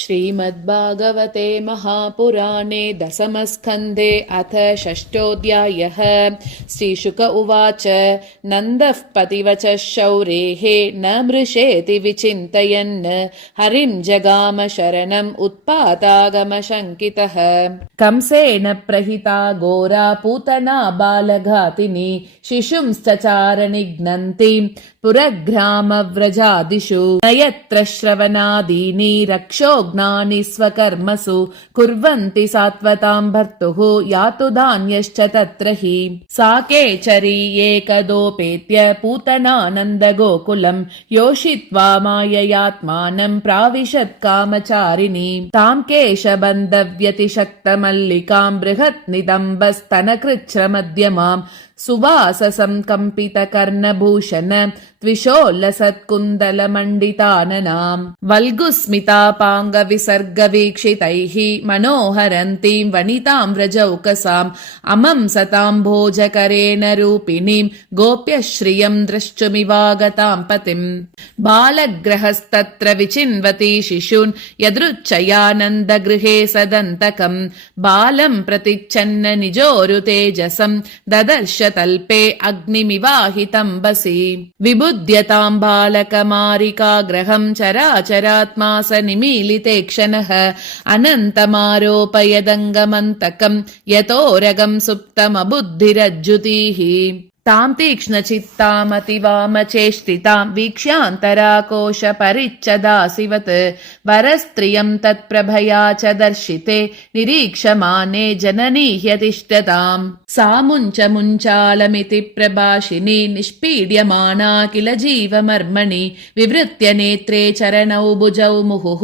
श्रीमद्भागवते महापुराणे दशमस्कन्धे अथ षष्ठोऽध्यायः। श्रीशुक उवाच नन्दः पतिवचः शौरेः न मृषेति विचिन्तयन् हरिं जगाम शरणम् उत्पातागमशङ्कितः। कंसेन प्रहिता घोरा पूतना बालघातिनी शिशुंश्चचार निघ्नन्तीं पुरग्रामव्रजादिषु न यत्र श्रवणादीनि रक्षोघ्नानि स्वकर्मसु कुर्वन्ति सात्वतां भर्तुः यातु धान्यश्च तत्र हि। साकेचरी एकदोपेत्य पूतनानन्दगोकुलं योषित्वा माययात्मानं प्राविशत् कामचारिणी तां केशबन्धव्यतिशक्तमल्लिकां बृहत् निदम्बस्तनकृच्छ्रमध्यमां सुवाससं कम्पितकर्णभूषण त्विषोल्लसत्कुन्दलमण्डिताननां वल्गुस्मितापाङ्गविसर्गवीक्षितैः मनोहरन्तीं वनितां व्रजौकसाम् अमं सतां भोजकरेण रूपिणीं गोप्यश्रियं द्रष्टुमिवागतां पतिम्। बालग्रहस्तत्र विचिन्वती शिशून् यदृच्छयानन्दगृहे सदन्तकं बालं प्रतिच्छन्न निजोरुतेजसं ददर्श तल्पे अग्निमिवाहितम्बसि। विबुध्यतां बालकमारिकाग्रहं चराचरात्मा स निमीलिते क्षणः अनन्तमारोपयदङ्गमन्तकं यतोरगं सुप्तमबुद्धिरज्जुतीः। तां तीक्ष्णचित्तामतिवामचेष्टितां वीक्ष्यान्तराकोशपरिच्छदासिवत् वरस्त्रियं तत्प्रभया च दर्शिते निरीक्षमाने जननी ह्यतिष्ठताम्। सा मुञ्चालमिति प्रभाषिणी निष्पीड्यमाना किल जीवमर्मणि विवृत्य नेत्रे चरणौ भुजौ मुहुः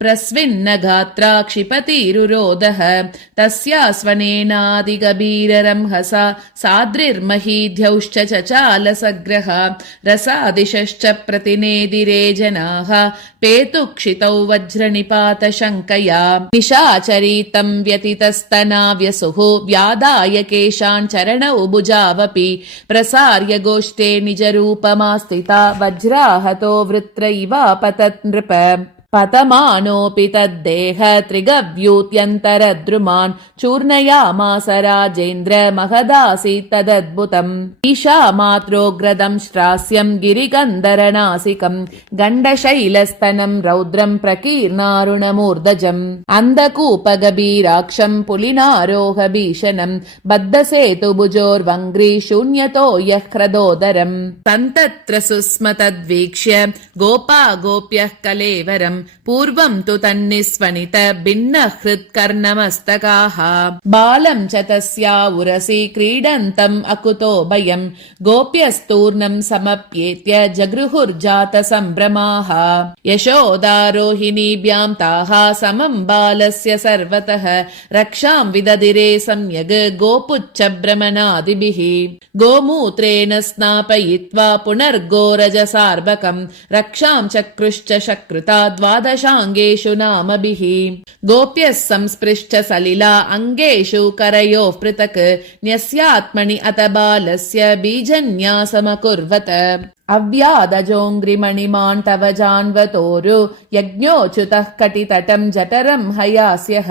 प्रस्विन्न गात्रा क्षिपतिरुरोदः तस्यास्वनेनादिगभीररंहसा साद्रिर्महीध्यौश्च चचालसग्रह रसादिशश्च प्रतिनेदिरे जनाः पेतुक्षितौ वज्रनिपातशङ्कया निशाचरीतं व्यतितस्तनाव्यसुः व्यादाय केशान् चरणौ भुजावपि प्रसार्य गोष्ठे निजरूपमास्थिता वज्राहतो वृत्र इवापतत् नृप पतमानोऽपि तद्देह त्रिगव्यूत्यन्तरद्रुमान् चूर्णयामास राजेन्द्र महदासीत् तदद्भुतम्। ईशामात्रोग्रदंष्ट्रास्यम् गिरिकन्दरनासिकम् गण्डशैलस्तनम् रौद्रम् प्रकीर्णारुणमूर्धजम् अन्धकूपगभीराक्षम् पुलिनारोह भीषणम् बद्धसेतुभुजोर्वङ्घ्रि शून्यतो यः ह्रदोदरम् तन्तत्र सुस्म तद्वीक्ष्य गोपा गोप्यः कलेवरम् पूर्वं तु तन्निस्वनित भिन्न हृत्कर्णमस्तकाः बालं च तस्या उरसि क्रीडन्तम् अकुतो भयम् गोप्यस्तूर्णं समप्येत्य जगृहुर्जात सम्भ्रमाः यशोदारोहिणीभ्यां ताः समं बालस्य सर्वतः रक्षां विदधिरे सम्यग् गोपुच्छभ्रमणादिभिः गोमूत्रेण स्नापयित्वा पुनर्गोरजसार्भकम् रक्षां चक्रुश्च शकृता द्वादशाङ्गेषु नामभिः गोप्यः संस्पृष्ट सलिला अङ्गेषु करयोः पृथक् न्यस्यात्मनि अत बालस्य बीजन्यासमकुर्वत अव्यादजोऽङ्घ्रिमणिमान् तव जान्वतोरु यज्ञोच्युतः कटितटं जठरं हयास्यः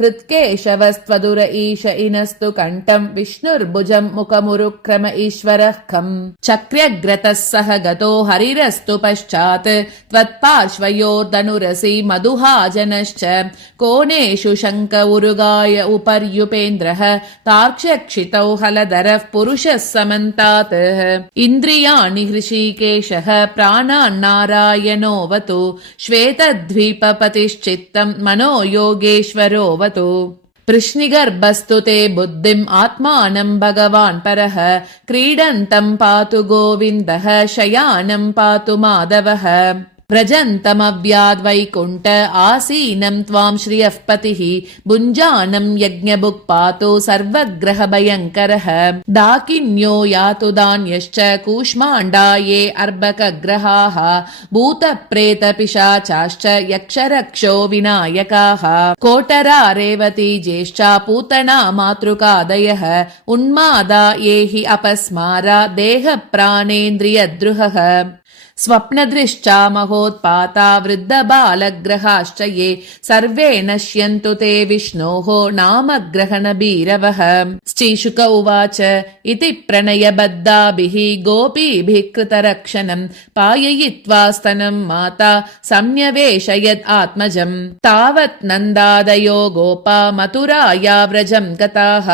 हृत्केशवस्त्वदुर ईश इनस्तु कण्ठं विष्णुर्भुजं मुखमुरुक्रम ईश्वरः खम् चक्र्यग्रतः सह गतो हरिरस्तु पश्चात् त्वत्पार्श्वयोर्धनुरसि मधुहाजनश्च कोणेषु शङ्क उरुगाय उपर्युपेन्द्रः तार्क्ष्यक्षितौ हलधरः पुरुषः समन्तात् इन्द्रियाणि हृषीकेशः प्राणान्नारायणोऽवतु श्वेतद्वीपपतिश्चित्तं मनो योगेश्वरोऽवतु पृश्निगर्भस्तु ते बुद्धिम् आत्मानं भगवान् परः क्रीडन्तं पातु गोविन्दः शयानं पातु माधवः व्रजन्तमव्याद्वैकुण्ठ आसीनं त्वां श्रियः पतिः भुञ्जानं यज्ञभुक् पातु सर्वग्रहभयङ्करः दाकिन्यो यातु धान्यश्च कूष्माण्डा ये अर्भकग्रहाः भूतप्रेतपिशाचाश्च यक्षरक्षो विनायकाः कोटरा रेवती ज्येष्ठा पूतना मातृकादयः उन्मादा ये हि अपस्मारा देहप्राणेन्द्रियद्रुहः स्वप्नदृश्चा महोत्पाता वृद्धबालग्रहाश्च ये सर्वे नश्यन्तु ते विष्णोः नामग्रहणभीरवः। श्रीशुक उवाच इति प्रणयबद्धाभिः गोपीभिः कृतरक्षणम् पाययित्वा स्तनम् माता सम्यवेशयद् आत्मजम्। तावत् नन्दादयो गोपा मथुराया व्रजम् गताः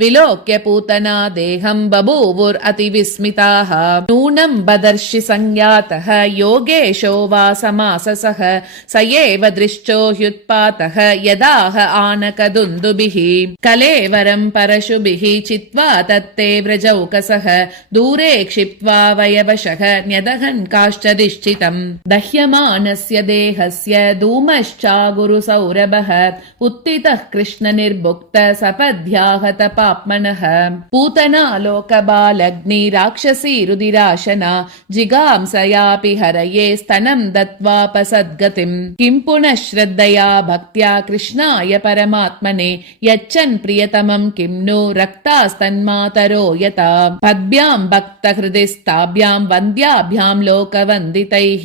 विलोक्य पूतना देहम् बभूवुरतिविस्मिताः। नूनम् बदर्षि संज्ञातः योगेशो वा समाससः स एव दृष्टो ह्युत्पातः यदाह आनकदुन्दुभिः। कलेवरम् परशुभिः चित्वा तत्ते व्रजौकसः दूरे क्षिप्त्वा वयवशः न्यदहन् काष्ठदिष्टितम्। दह्यमानस्य देहस्य धूमश्चागुरुसौरभः उत्थितः कृष्णनिर्भुक्त सपद्याहत पाप्मनः। पूतनालोकबालग्नि राक्षसी रुदिराशना जिगांसयापि हरये स्तनम् दत्त्वापसद्गतिम्। किं पुनः श्रद्धया भक्त्या कृष्णाय परमात्मने यच्छन् प्रियतमम् किं नु रक्तास्तन्मातरो यता। पद्भ्याम् भक्तहृदिस्ताभ्याम् वन्द्याभ्याम् लोकवन्दितैः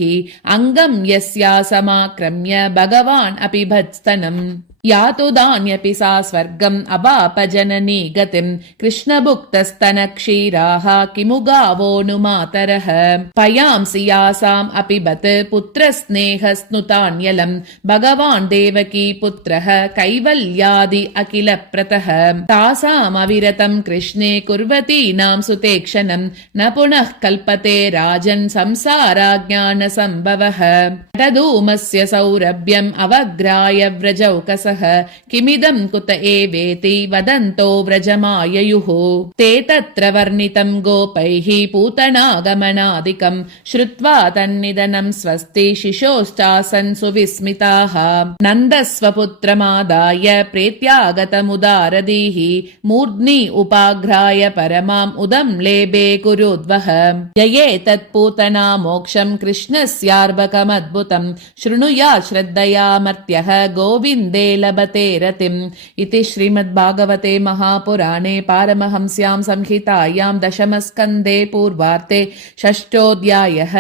अङ्गम् यस्या समाक्रम्य भगवान् अपि भत्स्तनम्। यातुदान्यपि सा स्वर्गम् अवाप जननी गतिम् कृष्णभुक्तस्तनक्षीराः किमु गावो नु मातरः। पयांसि यासाम् अपि बत पुत्रस्नेहस्नुतान्यलम् भगवान् देवकी पुत्रः कैवल्यादि अखिलप्रतः। तासामविरतम् कृष्णे कुर्वतीनाम् सुतेक्षणम् न पुनः कल्पते राजन् संसाराज्ञानसम्भवः। धूमस्य सौरभ्यम् अवग्राय व्रजौकसः किमिदम् कुत एवेति वदन्तो व्रजमाययुः। ते तत्र वर्णितम् गोपैः पूतनागमनादिकम् श्रुत्वा तन्निधनम् स्वस्ति शिशोश्चासन् सुविस्मिताः। नन्दस्वपुत्रमादाय प्रेत्यागतमुदारदीः मूर्ध्नि उपाघ्राय परमाम् उदम् लेभे कुरुद्वः। ययेतत्पूतना मोक्षम् कृष्णस्यार्भकमद्भुतम् शृणुयात् श्रद्धया मर्त्यः गोविन्दे लभते रतिम्। इति श्रीमद्भागवते महापुराणे पारमहंस्यां संहितायां दशमस्कन्धे पूर्वार्धे षष्ठोऽध्यायः।